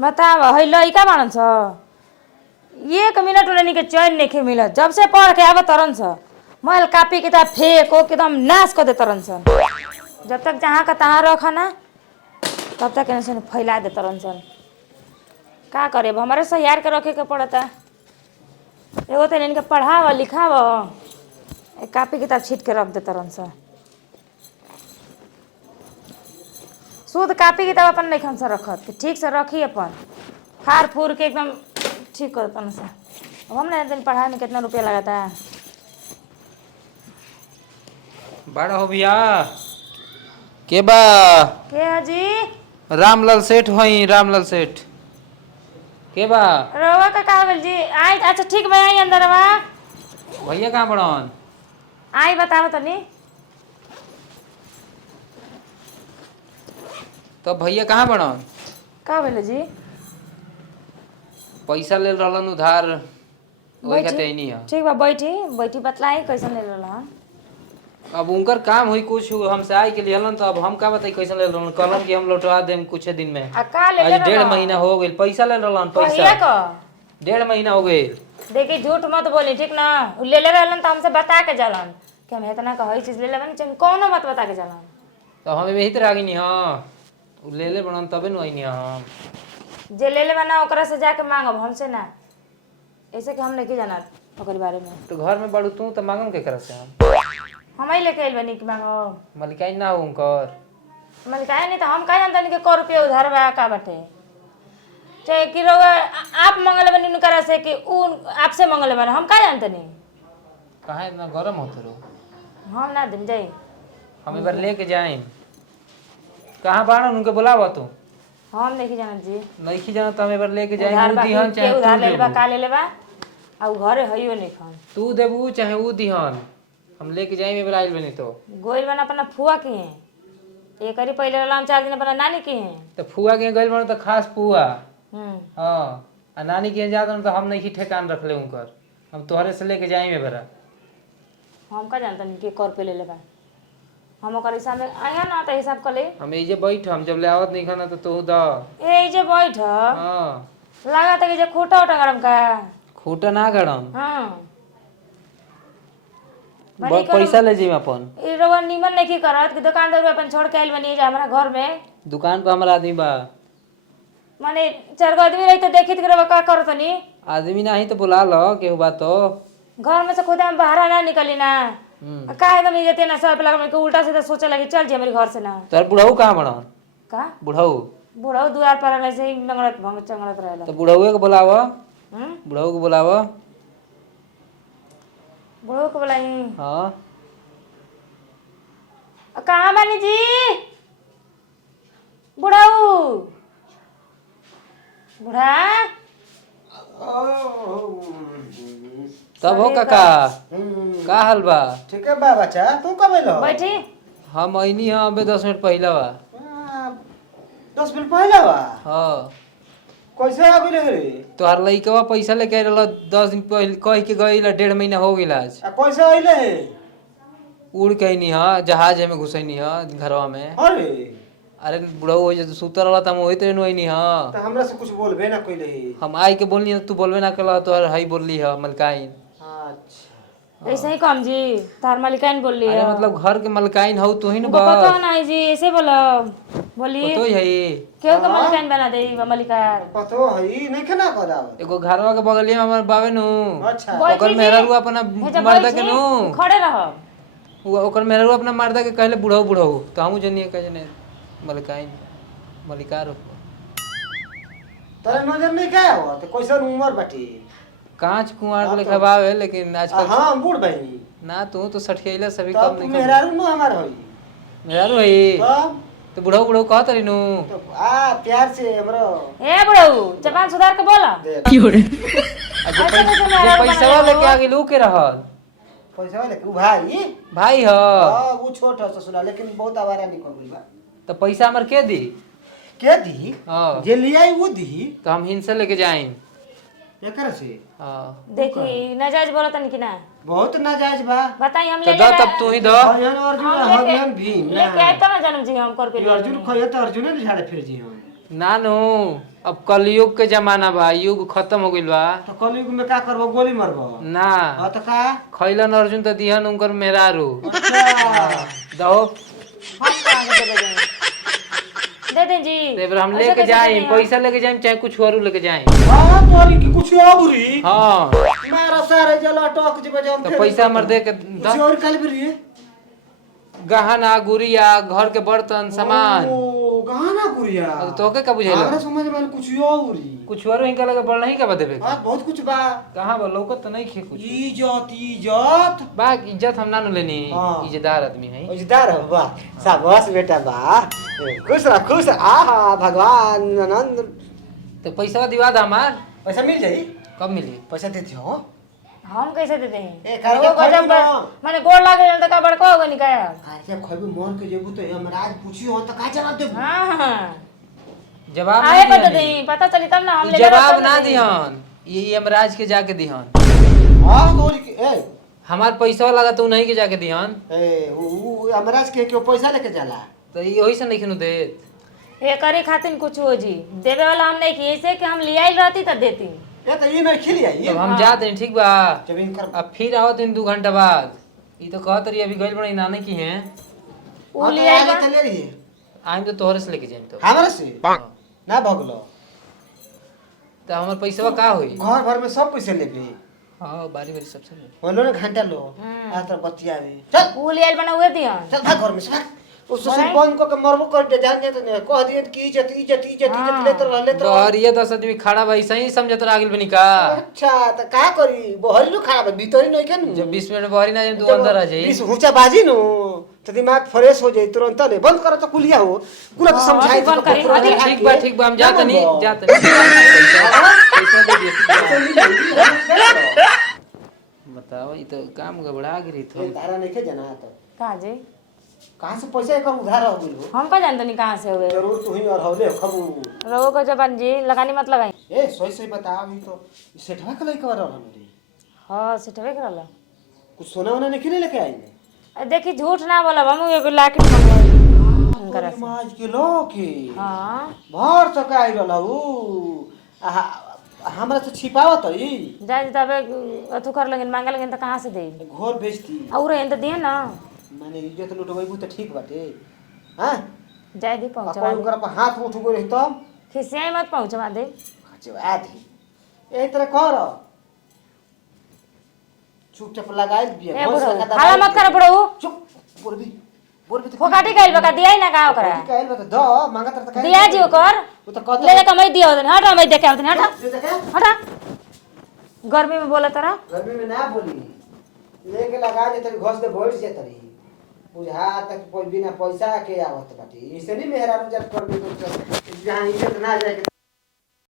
बताव है लइका बाड़न छ 1 मिनट उड़नी के चैन नहीं मिलत। जब से पढ़ के आवे तरन छ मैल कापी किताब फेंको एकदम नाश कर दे तरन सन। जब तक जहाँ का तहाँ रखा ना तब तक इनसे फैला दे तरन सन। का करे हमारे सहियार के रखे के पड़ता। एगो तो इनके पढ़ाव लिखाव कापी किताब छीट के रख दे तरन सन। शुद्ध कापी किताब अपन नहीं से रखत कि ठीक से रखी अपन फाड़ फूर के एकदम ठीक कर अपन से। अब हमने दिन पढ़ाई में कितना रुपया लगाता है। बड़ा हो भैया के बा के हाजी रामलाल सेठ होई रामलाल सेठ के बा रवा का काबिल जी आई। अच्छा ठीक भाई आई अंदर बा भैया कहाँ पड़न आई बताओ तनी। तो भैया कहाँ पड़न का बोले जी पैसा ले रहलन उधार वही बैठी। कहते नहीं है। ठीक बा बैठी बैठी बतलाई कैसे ले रहलन। अब उनकर काम हुई कुछ हमसे आए के लिए हलन तो अब हम का बताई कैसे ले रहलन कहलन कि हम लौटवा देम कुछ दिन में। आ का ले आज 1.5 महीना हो गइल पैसा ले रहलन पहिया पैसा का 1.5 महीना हो गइल। देखी झूठ मत बोली ठीक ना। उ ले रहलन तो हमसे बता के जालन कि हम इतना का हई चीज ले लेबन चाहिए कौनो मत बता के जालन। तो हमें यही तरह आगे नहीं हाँ ले ले बनन तबे न आई हम जे ले लेबा ना ओकरा से जाके मांगब हमसे ना। ऐसे कि हम नहीं जाना ओकर बारे में। तो घर में बड़ू तू तो मांगम के से हम ही लेके आइल बनी कि मांगब मलिकाई ना हो उनकर मलिकाया नहीं तो हम का जानता नहीं कि 100 रुपया उधार बा का बाटे। चाहे कि रउआ आप मंगल बनी उनकरा से कि उ आपसे मंगल बना हम का जानते नहीं। कहाँ इतना गरम होते रहो हम ना दिन जाई हम एक बार लेके जाए कहाँ बाड़न उनके बुलावा तू हम नहीं जानत जी। नहीं जाना तो हम एक बार लेके जाए उधार बा दिहन के चाहे उधार तू ले लेबा देबू का ले लेबा आ उ घरे हइयो नहीं खान तू देबू चाहे वो दिहन हम लेके जाए एक बार आइल बनी तो गोइल बना अपना फुआ की है एक करी पहले वाला हम 4 दिन अपना नानी की है। तो फुआ के गइल बन तो खास फुआ हम्म हाँ आ नानी के जात तो हम नहीं ठेकान रख ले उनकर हम तोहरे से लेके जाए में बरा हम का जानता नहीं कि 100 रुपया ले लेबा हम ओकर हिसाब में आया ना तो हिसाब कर ले। हम एजे बैठ हम जब ले आवत नहीं खाना तो तू द ए जे बैठ हाँ लगा था कि जे खोटा उठा गरम का खूटा ना गड़म हां पैसा ले जाइम अपन ई रवा निमन नहीं की करत कि दुकानदार अपन छोड़ के आइल बनी जा हमरा घर में दुकान पे हमारा आदमी बा माने 4 गो आदमी रही तो देखित के रवा का करत नी। आदमी नहीं तो बुला लो केहू बात तो घर में से खुद हम बाहर ना निकली ना का एकदम इज्जत ना सब लगा के उल्टा सीधा सोचे लगी चल जे मेरे घर से ना। तोर बुढ़ऊ कहाँ बड़न का बुढ़ऊ बूढ़ा द्वार पर ऐसे ही मंगलत भंग चंगलत रहेला। तो बुढ़ऊ के बुलाव हम्म बुढ़ऊ के बुलाव बूढ़ो को बुलाई हाँ कहाँ बानी जी बुढ़ाऊ बुढ़ा तब हो काका का हाल बा ठीक है बा बच्चा तू कब अइलो बैठी हम अइनी हाँ अबे 10 मिनट पहला बा 10 मिनट पहले बा हाँ कैसे आ गइले रे तोहार लइकवा पैसा लेके आइल 10 दिन पहले कह के गइल 1.5 महीना हो गइल आज आ कैसे अइले उड़ के नहीं हाँ जहाज में घुसैनी हाँ घरवा में। अरे अरे बुढ़ऊ हो जब सुतर रहा था हम वही तो नहीं हाँ तो हमरा से कुछ बोलबे ना कइले हम आई के बोलनी तू बोलबे ना कला तो हई बोलली है मलकाइन। अच्छा ऐसे ही कम जी तार मालिकाइन बोल रही अरे है मतलब घर के मलकाइन हो तू ही ना उनको पता बस नहीं जी ऐसे बोलो बोली तो है क्यों का मालिकाइन बना दे मालिकार पतो हई नहीं केना कराव एगो घरवा के बगलिया में हमर बावे नु अच्छा ओकर मेहररू अपना मर्दा के नु खड़े रहो ओकर मेहररू अपना मर्दा के कहले बुढ़ऊ बुढ़ऊ तो हमहू जनिए कह जने मलकाइन मलिकार तोरे नजर नहीं का हो तो कैसन उम्र बाटी कांच कुंवार लेखा बावे लेकिन आजकल हां बूढ़ बहनी ना तू तो सठियाइला सभी तब कम तू नहीं मेहरारू न हमार होई मेहरारू है तब तो बुढ़ऊ बुढ़ऊ कहत रही नु तो आ प्यार से हमरो ए बुढ़ऊ जबान सुधार के बोला पैसा लेके आ गेलू के रहल पैसा लेके उ भाई भाई ह हां वो छोट है ससुरा लेकिन बहुत आवारा निकल गइल बा तो पैसा हमर के दी के दी हाँ जे लियाई वो दी तो हम हिंसे लेके जाएं एकरा से हाँ देखी नजायज बोलत नहीं कि ना बहुत नाजायज बा बताई हम तो ले द तब तू ही द हरियन अर्जुन हरियन भीम लेके आए तो ना जन्म जी हम कर पे ये अर्जुन खोए तो अर्जुन ने झाड़े फिर जी हम नानू अब कलयुग के जमाना बा, युग खत्म हो गइल बा। तो कलयुग में का करबो, गोली मारबो? ना हाँ तो का? खैलन अर्जुन तो दिहन उनकर मेहरारू। अच्छा दहो हम कहाँ से चले जाएं? दे दें जी। तेबर हम ऐसे लेके कैसे जाए, देंगे हम? पैसा लेके जाए चाहे कुछ और लेके जाए। हाँ तोरी की कुछ और ही हाँ मारा सारे जला टॉक जी बजाम तो पैसा मर दे के कुछ और कल भी रही है। गहना गुड़िया घर के बर्तन सामान। ओ गाना गुड़िया अब तोके का बुझेला? हमरा समझ में कुछ और ही कुछ और इनका लगे बढ़ नहीं का बदेबे बात बहुत कुछ बा। कहां बा लौकत तो नहीं खे कुछ इज्जत बा। इज्जत हम ना नु लेनी, हाँ। इज्जतदार आदमी है। इज्जतदार हो बा। शाबाश बेटा बा, खुश रह खुश रह। आहा भगवान आनंद। तो पैसा दिवा दा हमार। पैसा मिल जाई? कब मिली? पैसा देती हो? हम कैसे दे दें? ए, करबो गजब ना। मैंने गोड़ लागे तो का बड़का होगा निकाय। आजे खइबे मोर के जेबू तो हम राज पूछियो तो का जवाब देबू? हां जवाब आए ना बता दिहन। दें, पता चली तब ना हम ई ले जवाब ना दिहन, ये यमराज के जाके दिहन। हां तोरी के ए हमार पैसा लगा तू नहीं के जाके दिहन। ए ऊ अमराज के क्यों पैसा लेके जाला? तो ये वही से नहीं खनु देत। ये करे खातिर कुछ हो जी, देवे वाला हम नहीं किए से कि हम ले आई रहती त देती। ए तो ये नहीं खिली आई। तब हम जाते हैं ठीक बा। जब इनकर अब फिर आवत इन 2 घंटा बाद। ये तो कहत रही अभी गइल बड़ी नाने की हैं। वो ले आई तो ले रही है आइम तो तोहरे से लेके जाइम तो। हमरा से ना भगलो। तो हमार पैसा का होई? घर भर में सब पैसे ले ली। हां बारी बारी सबसे ले। बोलो ना घंटा लो हम्म। आ तो बतिया रे। चल वो ले आई बना हुए दियन। चल भाग घर में से भाग। उस से बंद को के मरबो कर दे जान दे तो नहीं कह दिए कि इज्जत इज्जत इज्जत इज्जत ले तो और ये 10 आदमी खड़ा भाई सही समझत रह गेल बनी का। अच्छा तो का करी बहरी लो खराब भीतर ही नहीं के नु। जब 20 मिनट में बहरी ना जाए तू अंदर आ जाई। बीस ऊंचा बाजी नु तो दिमाग फ्रेश हो जाई तुरंत ने बंद करो तो कुलिया हो पूरा तो समझाई बंद करी। ठीक बा हम जात नहीं जात नहीं। पैसा दे दिए। बताओ ये तो काम गड़बड़ा गिरी तो। तारा नहीं के जना तो कहां जी? कहां से पैसा एक उधार हो गेल हो? हम का जानते नहीं कहां से हुए। जरूर तू ही और हौले खबू। रवो को जबान जी लगानी मत लगाई। ए सही सही बताओ ही तो सेठवा के लइका रहल रे। हां सिटवे करला। कुछ सोना वना नहीं लेके आई ने? देखी झूठ ना बोला हम एगो लाके मंगवाई करे माज के लो के हां भर चकाई रहलू हमरा से छिपावत ई जाय तबे अथु कर लगिन मांगे लगिन त कहां से दे? घर बेचती और एंत दिए ना माने इज्जत लुटबैबू तो ठीक बाटे। हां जाय दी पहुंचवा अपन ओकरा पर हाथ उठ गए तो खिसियाई मत पहुंचवा दे। खचवा दी एही तरह कर चुपचाप लगाई दिए ए बुढ़ऊ हाला मत कर बुढ़ऊ। चुप बोलबी बोलबी तो फोकाटी कइल बका दियाई ना का ओकरा कहल बता द मांगा तर का दिया जी ओकर वो तो कहत ले ले कमाई दिया होतन हट मैं देखे होतन हट दे दे हट गर्मी में बोला तरा गर्मी में ना बोली लेके लगा जे तरी घस दे बैठ जे तरी बुझा तक कोई बिना पैसा के आवत बाटी इसे नहीं मेहरा जब कर दे तो जहां इज्जत ना जाए के